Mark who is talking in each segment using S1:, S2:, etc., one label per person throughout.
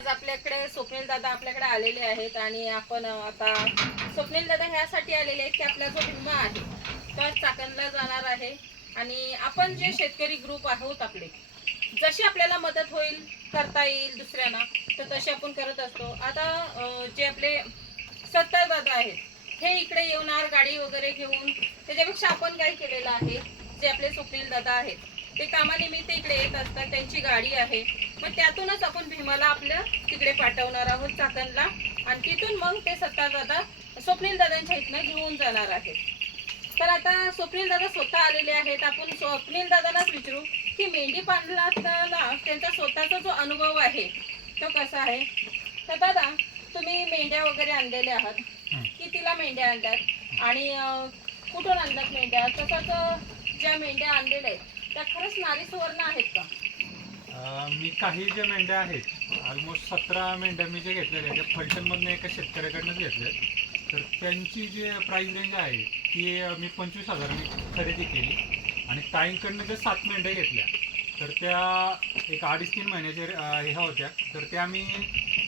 S1: आज आपल्याकडे स्वप्नील दादा आपल्याकडे आलेले आहेत आणि आपण आता स्वप्नील दादा ह्यासाठी आलेले आहेत की आपला जो विमा आहे तो चाकणला जाणार आहे. आणि आपण जे शेतकरी ग्रुप आहोत आपले जशी आपल्याला मदत होईल करता येईल दुसऱ्यांना तर तशी आपण करत असतो. आता जे आपले सत्तर दादा आहेत हे इकडे येणार गाडी वगैरे घेऊन त्याच्यापेक्षा आपण काय केलेलं आहे जे आपले स्वप्नील दादा आहेत ते कामानिमित्त इकडे येत असतात त्यांची गाडी आहे. मग त्यातूनच आपण भीमाला आपल्या तिकडे पाठवणार आहोत चाकणला. आणि तिथून मग ते दादा स्वप्नील दादांच्या इथनं घेऊन जाणार आहेत. तर आता स्वप्नील दादा स्वतः आलेले आहेत. आपण स्वप्नील दादालाच विचारू की मेंढी पालनातला त्यांचा स्वतःचा जो अनुभव आहे तो कसा आहे? तर दादा तुम्ही मेंढ्या वगैरे आणलेल्या आहात. कितीला मेंढ्या आणतात आणि कुठून आणतात मेंढ्या? तसंच ज्या मेंढ्या आणलेल्या आहेत त्या खरंच नारी सुवर्ण आहेत का?
S2: मी काही ज्या मेंढ्या आहेत ऑलमोस्ट सतरा मेंढ्या मी जे घेतलेल्या आहेत त्या फलटणमधनं एका शेतकऱ्याकडनंच घेतल्या तर त्यांची जी प्राईस रेंज आहे ती मी पंचवीस हजारांनी खरेदी केली. आणि ताईंकडनं ज्या सात मेंढ्या घेतल्या तर त्या एक अडीच तीन महिन्याच्या ह्या होत्या. तर त्या मी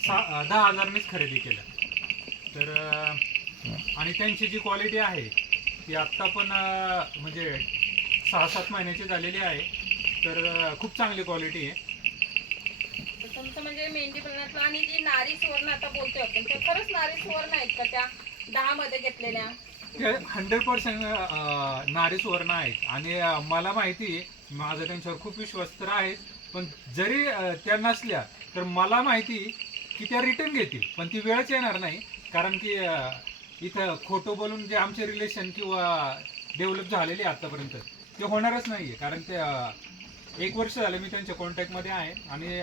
S2: सा दहा हजारांनीच खरेदी केल्या. तर आणि त्यांची जी क्वालिटी आहे ती आत्ता पण म्हणजे सहा सात महिन्याची झालेली आहे. तर खूप चांगली क्वालिटी आहे.
S1: तुमचं म्हणजे मेंढी पालनातलं आणि जी नारी सुवर्ण आता बोलतोय आपण तर खरंच नारी सुवर्ण आहेत का त्या दहा मध्ये घेतलेल्या
S2: हंड्रेड पर्सेंट नारी सुवर्ण आहेत. आणि मला माहिती आहे माझा त्यांच्यावर खूप विश्वास तर आहे पण जरी त्या नसल्या तर मला माहिती की त्या रिटर्न घेतील. पण ती वेळच येणार नाही कारण की इथं खोटं बोलून जे आमचे रिलेशन किंवा डेव्हलप झालेले आहे आतापर्यंत ते होणारच नाही आहे कारण ते एक वर्ष झालं मी त्यांच्या कॉन्टॅक्टमध्ये आहे. आणि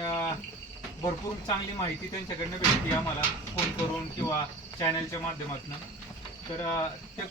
S2: भरपूर चांगली माहिती त्यांच्याकडनं भेटते आम्हाला. फोन करून किंवा चॅनलच्या माध्यमातून. तर ते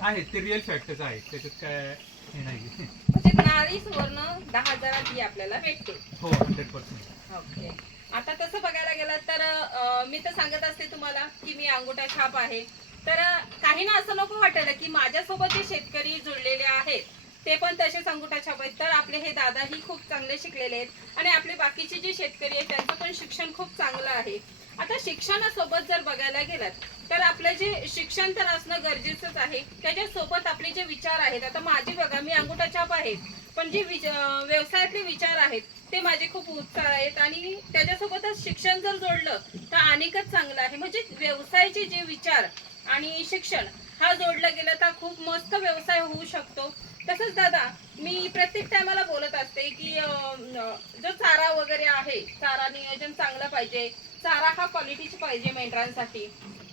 S2: आहेत ते रिअल फॅक्टच आहेत. त्याच्यात काय हे नाही.
S1: म्हणजे नारी सुवर्ण दहा हजारात ही आपल्याला भेटते.
S2: हो हंड्रेड पर्सेंट
S1: ओके. आता तसं बघायला गेलं तर अं, मी तर सांगत असते तुम्हाला की मी अंगुठा छाप आहे. तर काही ना असं नको वाटायला की माझ्यासोबत जे शेतकरी जुळलेले आहेत ते पण तसेच अंगुठा आहेत तर आपले हे दादाही खूप चांगले शिकलेले आहेत. आणि आपले बाकीचे जे शेतकरी आहेत त्यांचं पण शिक्षण खूप चांगलं आहे. आता शिक्षणासोबत जर बघायला गेलात तर आपलं जे शिक्षण तर असणं गरजेचंच आहे. त्याच्यासोबत आपले जे विचार आहेत आता माझी बघा मी अंगुठा छाप आहे पण जे विच- व्यवसायातले विचार आहेत ते माझे खूप उत्साह आहेत. आणि त्याच्यासोबतच शिक्षण जर जोडलं तर अनेकच चांगलं आहे. म्हणजे व्यवसायाचे जे विचार आणि शिक्षण हा जोडला गेला तर खूप मस्त व्यवसाय होऊ शकतो. तसंच दादा मी प्रत्येक टायमाला बोलत असते की जो चारा वगैरे आहे चारा नियोजन चांगलं पाहिजे. चारा हा क्वालिटीचा पाहिजे मेंढरांसाठी.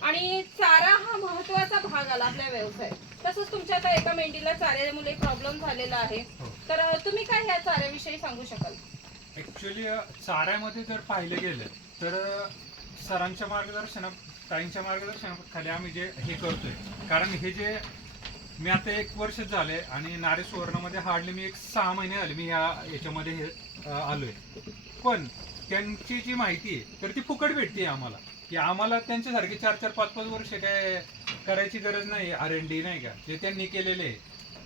S1: आणि चारा हा महत्त्वाचा भाग आला आपल्या व्यवसायात तसंच तुमच्या आता एका मेंढीला चाऱ्यामुळे प्रॉब्लेम झालेला आहे.
S2: हो.
S1: तर तुम्ही काय ह्या चाऱ्याविषयी सांगू शकाल?
S2: ऍक्च्युली चाऱ्यामध्ये जर पाहिलं गेलं तर सरांच्या मार्गदर्शना ताईंच्या मार्गदर्शनाखाली आम्ही जे हे करतोय कारण हे जे मी आता एक वर्ष झाले आणि नारे सुवर्णामध्ये हार्डली मी एक सहा महिने झाले मी ह्या याच्यामध्ये हे आलोय. पण त्यांची जी माहिती आहे तर ती फुकट भेटते आम्हाला. की आम्हाला त्यांच्यासारखे चार चार पाच पाच वर्ष काय करायची गरज नाही आर एन डी नाही का? जे त्यांनी केलेले आहे.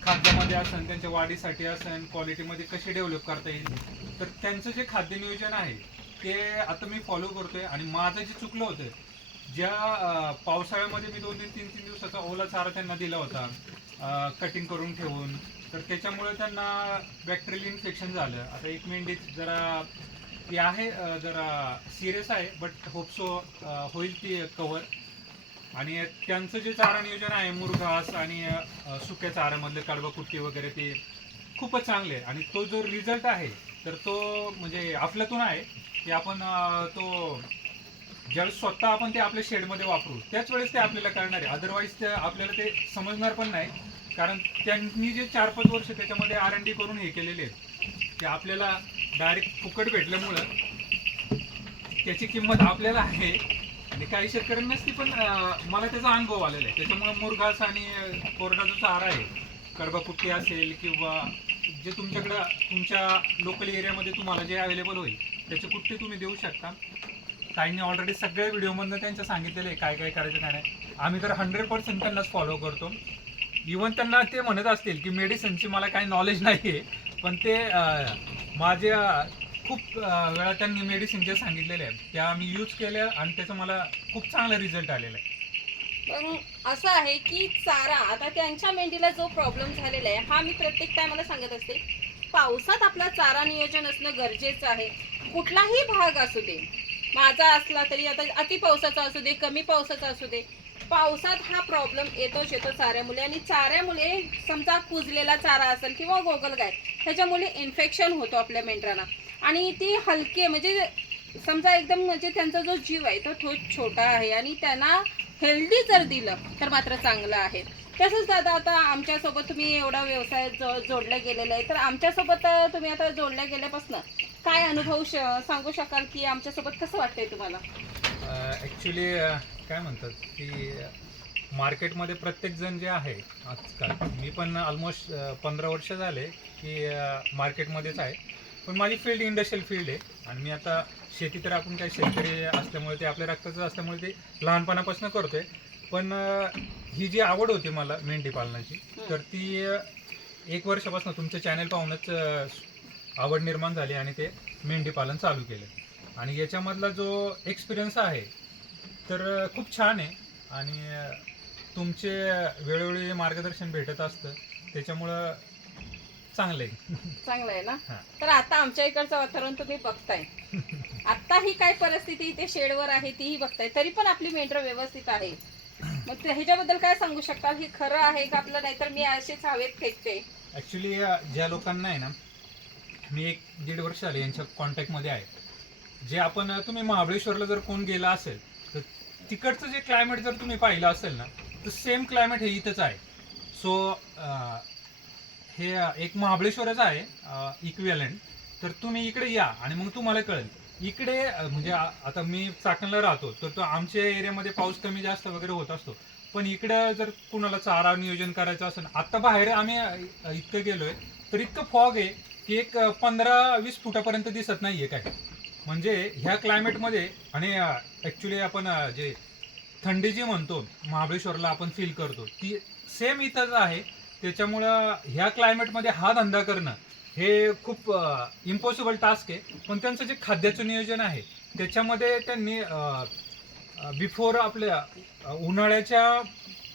S2: खाद्यामध्ये असन त्यांच्या वाढीसाठी असन क्वालिटीमध्ये कसे डेव्हलप करता येईल. तर त्यांचं जे खाद्य नियोजन आहे ते आता मी फॉलो करतोय आणि माझं जे चुकलं होतं ज्या पावसाळ्यामध्ये मी दोन तीन तीन तीन दिवसाचा ओला चारा त्यांना दिला होता कटिंग करून ठेवून तर त्याच्यामुळे त्यांना बॅक्टेरियल इन्फेक्शन झालं. आता एक मेंढी जरा ती आहे जरा सिरियस आहे बट होप सो होईल ती कवर आणि त्यांचं जे चारा नियोजन आहे मुरघास आणि सुक्या चाऱ्यामधले कडवा कुट्टी वगैरे ते खूपच चांगले आहे. आणि तो जो रिझल्ट आहे तर तो म्हणजे आपल्यातून आहे. की आपण तो ज्यावेळेस स्वतः आपण ते आपल्या शेडमध्ये वापरू त्याच वेळेस ते आपल्याला करणार आहे. अदरवाईज ते आपल्याला ते समजणार पण नाही. कारण त्यांनी जे चार पाच वर्ष त्याच्यामध्ये आर एन डी करून हे केलेले आहेत ते आपल्याला डायरेक्ट फुकट भेटल्यामुळं त्याची किंमत आपल्याला आहे. आणि काही शेतकऱ्यांना ती पण मला त्याचा अनुभव आलेला आहे. त्याच्यामुळे मुरघास आणि कोरडा जो चारा आहे. कडबाकुट्टी असेल किंवा जे तुमच्याकडं तुमच्या लोकल एरियामध्ये तुम्हाला जे अवेलेबल होईल त्याची कुट्टी तुम्ही देऊ शकता. ताईंनी ऑलरेडी सगळ्या व्हिडिओमधनं त्यांच्या सांगितलेलं आहे काय काय करायचं काय नाही. आम्ही तर हंड्रेड पर्सेंट त्यांनाच फॉलो करतो. इवन त्यांना ते म्हणत असतील की मेडिसिनची मला काही नॉलेज नाही आहे पण ते माझे माझ्या खूप वेळा त्यांनी मेडिसिन जे सांगितलेले आहे त्या मी यूज केल्या आणि त्याचा मला खूप चांगला रिझल्ट आलेला आहे.
S1: पण असं आहे की चारा आता त्यांच्या मेंढीला जो प्रॉब्लेम झालेला आहे हा मी प्रत्येक टायमाला सांगत असते पावसात आपला चारा नियोजन असणं गरजेचं आहे. कुठलाही भाग असू दे माझा असला तरी आता अति पावसाचा असू दे कमी पावसाचा असू दे. पावसात हा प्रॉब्लेम येतोच येतो चाऱ्यामुळे आणि चाऱ्यामुळे समजा कुजलेला चारा असेल किंवा गोगलगाय त्याच्यामुळे इन्फेक्शन होतो आपल्या मेंढरांना आणि ती हलके म्हणजे समजा एकदम म्हणजे त्यांचा जो जीव आहे तो थो छोटा आहे. आणि त्यांना हेल्दी जर दिलं तर मात्र चांगलं आहे. तसंच दादा आता आमच्यासोबत तुम्ही एवढा व्यवसाय जो जोडल्या गेलेला आहे तर आमच्यासोबत तुम्ही आता जोडल्या गेल्यापासून काय अनुभव श- सांगू शकाल की आमच्यासोबत कसं वाटतंय तुम्हाला?
S2: ॲक्च्युली काय म्हणतात की मार्केटमध्ये प्रत्येक जण जे आहे आजकाल मी पण ऑलमोस्ट पंधरा वर्ष झाले की मार्केटमध्येच आहे. पण माझी फील्ड इंडस्ट्रियल फील्ड आहे आणि मी आता शेती तर आपण काही शेतकरी असल्यामुळे ते आपल्या रक्ताचं असल्यामुळे ते लहानपणापासून करतोय. पण अं, ही जी आवड होती मला मेंढी पालनाची तर ती अं, एक वर्षापासून तुमचं चॅनल पाहूनच अं, आवड निर्माण झाली आणि ते मेंढी पालन चालू केलं. आणि याच्यामधला जो एक्सपिरियन्स आहे तर खूप छान आहे. आणि तुमचे वेळोवेळी मार्गदर्शन भेटत असतं त्याच्यामुळं चांगलं आहे.
S1: चांगलं आहे ना?
S2: हा.
S1: तर आता आमच्या इकडचं वातावरण तुम्ही बघताय. आता ही काय परिस्थिती इथे शेडवर आहे तीही बघताय. तरी पण आपली मेंढर व्यवस्थित आहे. मग ते- ह्याच्याबद्दल काय सांगू शकता हे खरं आहे का आपलं? नाहीतर मी अशीच हवेत फेकते.
S2: ॲक्च्युली ज्या लोकांना आहे ना मी एक दीड वर्ष झाले यांच्या कॉन्टॅक्टमध्ये आहे. जे आपण तुम्ही महाबळेश्वरला जर कोण गेला असेल तर तिकडचं जे क्लायमेट जर तुम्ही पाहिलं असेल ना तर सेम क्लायमेट हे इथंच आहे. सो हे एक महाबळेश्वरच आहे इक्वेलंट तर तुम्ही इकडे या आणि मग तुम्हाला कळेल. इकडे म्हणजे आता मी चाकणला राहतो तर तो आमच्या एरियामध्ये पाऊस कमी जास्त वगैरे होत असतो. पण इकडं जर कुणाला चारा नियोजन करायचं असेल आत्ता बाहेर आम्ही इतकं गेलोय तर इतकं फॉग आहे की एक पंधरा वीस फुटापर्यंत दिसत नाहीये काय? म्हणजे ह्या क्लायमेटमध्ये आणि ॲक्च्युली आपण जे थंडी जी म्हणतो महाबळेश्वरला आपण फील करतो ती सेम इथंच आहे. त्याच्यामुळं ह्या क्लायमेटमध्ये हा धंदा करणं हे खूप इम्पॉसिबल टास्क आहे. पण त्यांचं जे खाद्याचं नियोजन आहे त्याच्यामध्ये त्यांनी बिफोर आपल्या उन्हाळ्याच्या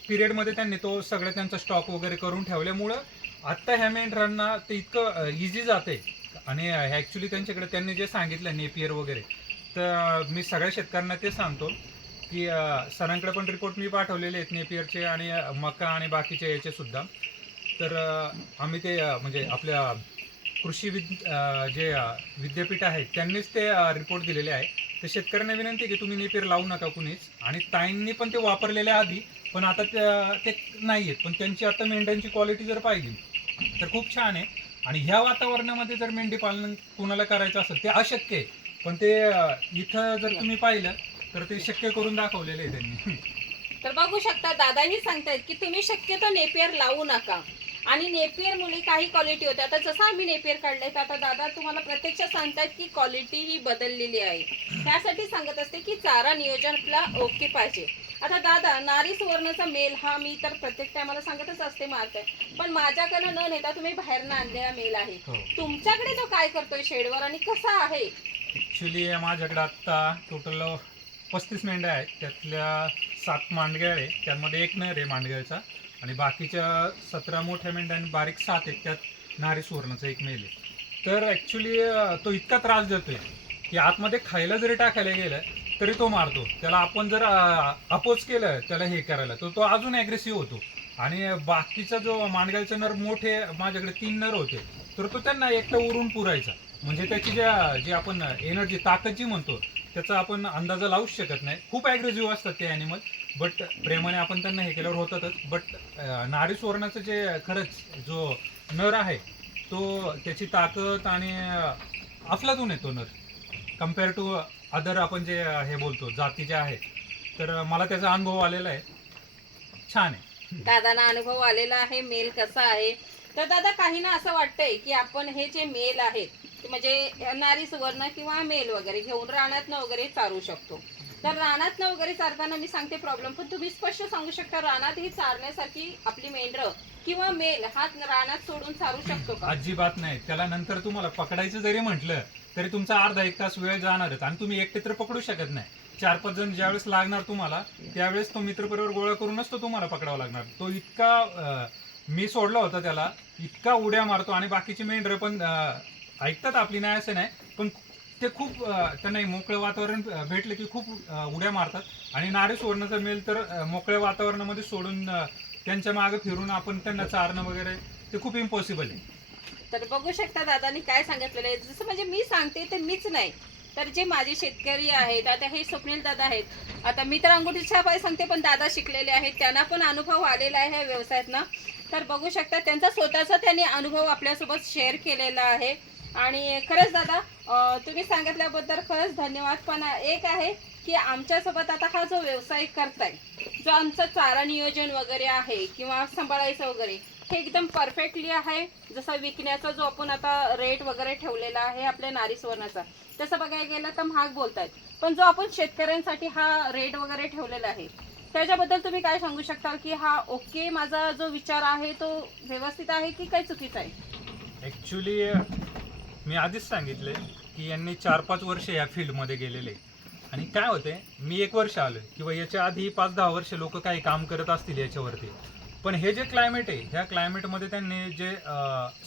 S2: पिरियडमध्ये त्यांनी तो सगळं त्यांचा स्टॉक वगैरे करून ठेवल्यामुळं आत्ता ह्या मेंढरांना ते इतकं इझी जाते. आणि ॲक्च्युली त्यांच्याकडे त्यांनी जे सांगितलं नेपियर वगैरे तर मी सगळ्या शेतकऱ्यांना ते सांगतो की सरांकडे पण रिपोर्ट मी पाठवलेले आहेत नेपियरचे आणि मका आणि बाकीचे याचे सुद्धा. तर आम्ही ते म्हणजे आपल्या कृषी विद जे विद्यापीठ आहे त्यांनीच ते रिपोर्ट दिलेले आहे. तर शेतकऱ्यांना विनंती आहे की तुम्ही नेपेर लावू नका कुणीच. आणि ताईंनी पण ते वापरलेले आधी पण आता ते नाही आहेत पण त्यांची आता मेंढ्यांची क्वालिटी जर पाहिली तर खूप छान आहे. आणि ह्या वातावरणामध्ये जर मेंढी पालन कुणाला करायचं असेल ते अशक्य आहे. पण ते इथं जर तुम्ही पाहिलं तर ते शक्य करून दाखवलेलं आहे त्यांनी.
S1: तर बघू शकता दादाही सांगतायत की तुम्ही शक्यतो नेपियर लावू नका. आणि नेपियर मुळे काही क्वालिटी होते आता जसं आम्ही नेपियर काढलंय तर आता दादा तुम्हाला प्रत्यक्ष सांगतायत की क्वालिटी ही बदललेली आहे. त्यासाठी सांगत असते की चारा नियोजन आपला ओके पाहिजे. आता दादा नारी सुवर्णाचा मेल हा मी तर प्रत्येक टायमाला सांगतच असते मारते. पण माझ्याकडनं न नेता तुम्ही बाहेरनं आणलेला मेल आहे.
S2: हो.
S1: तुमच्याकडे तो काय करतोय शेडवर आणि कसा आहे?
S2: ॲक्च्युली माझ्याकडे आत्ता टोटल पस्तीस मेंढ्या आहेत. त्यातल्या सात मांडगेळ आहे त्यामध्ये एक नर आहे मांडगेळचा आणि बाकीच्या सतरा मोठ्या मेंढ्या आणि बारीक सात आहेत त्यात नारी सुवर्णाचा एक मेल आहे. तर ॲक्च्युली तो इतका त्रास देतोय की आतमध्ये खायला जरी टाकायला गेलं तरी तो मारतो. त्याला आपण जर अपोज केलं त्याला हे करायला तर तो अजून ॲग्रेसिव्ह होतो. आणि बाकीचा जो मांडगायचा नर मोठे माझ्याकडे तीन नर होते तर तो त्यांना एकटा उरून पुरायचा. म्हणजे त्याची ज्या जी आपण एनर्जी ताकद जी म्हणतो त्याचा आपण अंदाजा लावूच शकत नाही. खूप ॲग्रेसिव्ह असतात ते ॲनिमल बट प्रेमाने आपण त्यांना हे केल्यावर होतातच. बट नारी सुवर्णाचं जे खरंच जो नर आहे तो त्याची ताकद आणि अफलातून येतो नर. कंपेअर टू अदर आपण जे हे बोलतो जाती ज्या आहेत तर मला त्याचा अनुभव आलेला आहे. छान आहे.
S1: दादांना अनुभव आलेला आहे मेल कसा आहे? तर दादा काही ना असं वाटतंय की आपण हे जे मेल आहेत म्हणजे नारी सुवर्ण किंवा मेल वगैरे घेऊन रानातनं वगैरे चारू शकतो. तर रानातनं वगैरे चारताना मी सांगते प्रॉब्लेम पण तुम्ही स्पष्ट सांगू शकता रानात ही चारण्यासाठी आपली मेंढरं किंवा मेल हा रानात सोडून चारू शकतो का?
S2: अजिबात नाही. त्याला नंतर तुम्हाला पकडायचं जरी म्हटलं तरी तुमचा अर्धा एक तास वेळ जाणारच आणि तुम्ही एकटे तर पकडू शकत नाही. चार पाच जण ज्यावेळेस लागणार तुम्हाला त्यावेळेस तो मित्रपरिवार गोळा करूनच तो तुम्हाला पकडावा लागणार. तो इतका अं, मी सोडला होता त्याला इतका उड्या मारतो आणि बाकीची मेंढरं पण अं, ऐकतात आपली नाही असं नाही. पण ते खूप त्यांना मोकळं वातावरण भेटलं की खूप उड्या मारतात. आणि नारे सोडण्याचा मेल तर मोकळ्या वातावरणामध्ये सोडून त्यांच्या मागे फिरून आपण त्यांना चारणं वगैरे ते खूप इम्पॉसिबल आहे.
S1: तर बघू शकता दादानी काय सांगितलेलं आहे. जसं म्हणजे मी सांगते ते मीच नाही. तर जे माझे शेतकरी आहेत आता हे स्वप्नील दादा आहेत. आता मी तर अंगुठीच्या छापाय सांगते पण दादा शिकलेले आहेत. त्यांना पण अनुभव आलेला आहे ह्या व्यवसायात ना तर बघू शकता त्यांचा स्वतःचा त्यांनी अनुभव आपल्यासोबत शेअर केलेला आहे. आणि खरंच दादा तुम्ही सांगितल्याबद्दल खरंच धन्यवाद. पण एक आहे की आमच्यासोबत आता हा जो व्यवसाय करताय जो आमचं चारा नियोजन वगैरे आहे किंवा सांभाळायचं वगैरे हे एकदम परफेक्टली आहे. जसा विकण्याचा जो आपण आता रेट वगैरे ठेवलेला आहे आपल्या नारी सुवर्णाचा तसं बघायला गेलं तर महाग बोलतायत. पण जो आपण शेतकऱ्यांसाठी हा रेट वगैरे ठेवलेला आहे त्याच्याबद्दल तुम्ही काय सांगू शकता की हा ओके माझा जो विचार आहे तो व्यवस्थित आहे की काही चुकीचा आहे?
S2: ॲक्च्युली मी आधीच सांगितले की यांनी चार पाच वर्ष या फील्डमध्ये गेलेले. आणि काय होते मी एक वर्ष आलो किंवा याच्या आधी पाच दहा वर्ष लोक काही काम करत असतील याच्यावरती. पण हे जे क्लायमेट आहे ह्या क्लायमेटमध्ये त्यांनी जे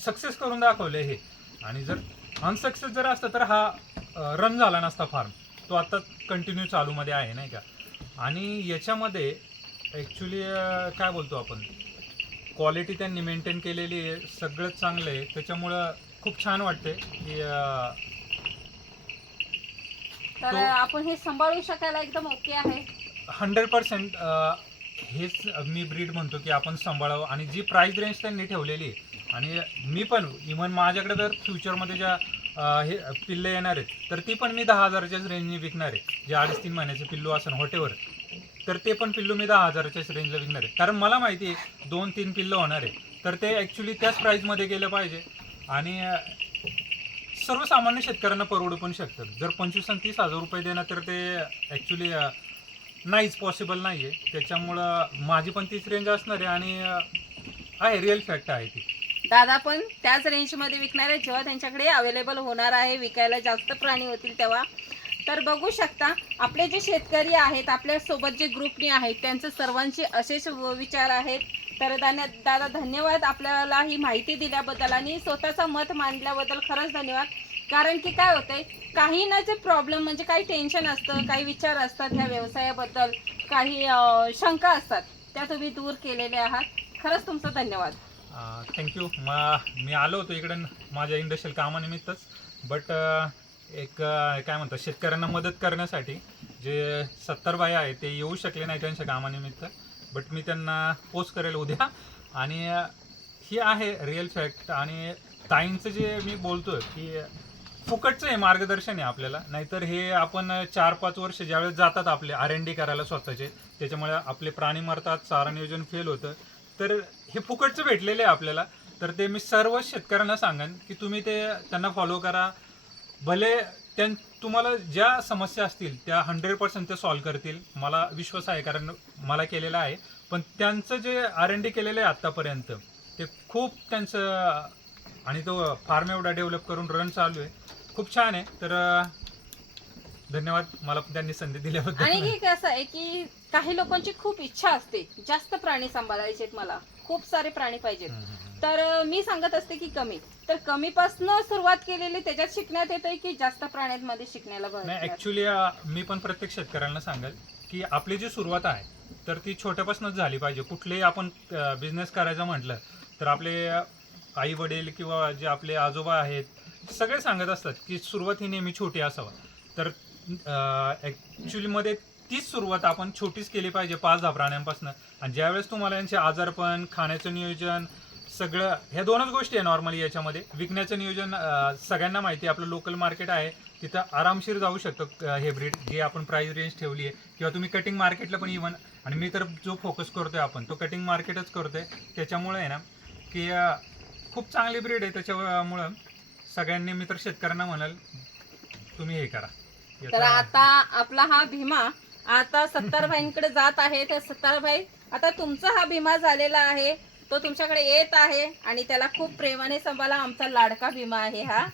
S2: सक्सेस करून दाखवले हे. आणि जर अनसक्सेस जर असतं तर हा रन झाला नसता फार्म तो आता कंटिन्यू चालूमध्ये आहे नाही का? आणि याच्यामध्ये ॲक्च्युली काय बोलतो आपण? क्वालिटी त्यांनी मेंटेन केलेली आहे सगळंच चांगलं आहे. त्याच्यामुळं खूप छान वाटते की अं,
S1: तर
S2: तो-
S1: आपण हे सांभाळू शकायला एकदम ओके आहे.
S2: हंड्रेड पर्सेंट हेच मी ब्रीड म्हणतो की आपण सांभाळावं. आणि जी प्राईस रेंज त्यांनी ठेवलेली आहे आणि मी पण इव्हन माझ्याकडे जर फ्युचरमध्ये ज्या अं, हे पिल्ले येणार आहेत तर ती पण मी दहा हजाराच्याच रेंजने विकणार आहे. जे अडीच तीन महिन्याचे पिल्लू असेल हॉटेवर तर ते पण पिल्लू मी दहा हजाराच्याच रेंजला विकणार आहे. कारण मला माहिती आहे दोन तीन पिल्लं होणार आहे तर ते ॲक्च्युली त्याच प्राईजमध्ये गेलं पाहिजे. आणि सर्वसामान्य शेतकऱ्यांना परवडू पण शकतात. जर पंचवीस आणि तीस हजार रुपये देणं तर ते ॲक्च्युली नाहीच पॉसिबल नाही आहे त्याच्यामुळं माझी पण तीच रेंज असणार आहे आणि आहे रिअल फॅक्ट आहे ती.
S1: दादा पण त्याच रेंजमध्ये विकणार आहे. जेव्हा त्यांच्याकडे अवेलेबल होणार आहे विकायला जास्त प्राणी होतील तेव्हा. तर बघू शकता आपले जे शेतकरी आहेत आपल्यासोबत जे ग्रुपनी आहेत त्यांचे सर्वांचे असेच व- विचार आहेत. तर दादा दादा धन्यवाद आपल्याला ही माहिती दिल्याबद्दल आणि स्वतःचा मत मांडल्याबद्दल खरंच धन्यवाद. कारण की काय होतंय काही ना जे प्रॉब्लेम म्हणजे काही टेन्शन असतं काही विचार असतात ह्या व्यवसायाबद्दल काही शंका असतात त्या तुम्ही दूर केलेल्या आहात. खरंच तुमचं धन्यवाद.
S2: थँक्यू म मी आलो होतो इकडे माझ्या इंडस्ट्रियल कामानिमित्तच. बट एक काय म्हणतात शेतकऱ्यांना मदत करण्यासाठी जे सत्तर बाया आहेत ते येऊ शकले नाही त्यांच्या कामानिमित्त. बट मी त्यांना पोस्ट करेल उद्या. आणि हे आहे रिअल फॅक्ट आणि ताईंचं जे मी बोलतोय की फुकटचं आहे मार्गदर्शन आहे आपल्याला. नाहीतर हे आपण चार पाच वर्ष ज्यावेळेस जातात आपले आर एन डी करायला स्वतःचे त्याच्यामुळे आपले प्राणी मरतात चारा नियोजन फेल होतं. तर हे फुकटचं भेटलेलं आहे आपल्याला. तर ते मी सर्व शेतकऱ्यांना सांगेन की तुम्ही ते त्यांना फॉलो करा. भले त्यां तुम्हाला ज्या समस्या असतील त्या हंड्रेड पर्सेंट ते सॉल्व्ह करतील. मला विश्वास आहे कारण मला केलेला आहे. पण त्यांचं जे आर एन डी केलेलं आहे आत्तापर्यंत ते खूप त्यांचं आणि तो फार्म एवढा डेव्हलप करून रन चालू आहे. खूप छान आहे. तर धन्यवाद. मला त्यांनी संधी
S1: आणि
S2: दिल्याबद्दल
S1: हे कसं आहे की काही लोकांची खूप इच्छा असते. जास्त प्राणी सांभाळायचे मला. खूप सारे प्राणी पाहिजेत. तर मी सांगत असते की कमी. तर कमीपासनं सुरुवात केलेली त्याच्यात शिकण्यात येतंय की जास्त प्राण्यांमध्ये शिकण्याला
S2: नाही? ऍक्च्युली मी पण प्रत्येक शेतकऱ्यांना सांगेल की आपली जी सुरुवात आहे तर ती छोट्यापासूनच झाली पाहिजे. कुठलेही आपण बिझनेस करायचं म्हटलं तर आपले आई वडील किंवा जे आपले आजोबा आहेत सगळे सांगत असतात की सुरुवात ही नेहमी छोटी असावं. तर ॲक्च्युलीमध्ये तीच सुरुवात आपण छोटीच केली पाहिजे पाच दहा प्राण्यांपासून. आणि ज्यावेळेस तुम्हाला यांचे आजारपण खाण्याचं नियोजन सगळं ह्या दोनच गोष्टी आहे नॉर्मली याच्यामध्ये. विकण्याचं नियोजन सगळ्यांना माहिती आहे. आपलं लोकल मार्केट आहे. तिथं आरामशीर जाऊ शकतं हे ब्रीड जे आपण प्राईस रेंज ठेवली आहे. किंवा तुम्ही कटिंग मार्केटला पण इवन आणि मी तर जो फोकस करतोय आपण तो कटिंग मार्केटच करतोय. त्याच्यामुळे आहे ना की खूप चांगली ब्रीड आहे. त्याच्यामुळं सगळ्यांनी मी तर शेतकऱ्यांना म्हणाल तुम्ही हे करा.
S1: तर आता आपला हा भीमा आता सत्तारभाईंकडे जात आहे. तर सत्तारभाई आता तुमचा हा भीमा झालेला आहे. तो तुमच्याकडे येत आहे आणि त्याला खूप प्रेमाने सांभाळा. आमचा लाडका भीमा आहे हा.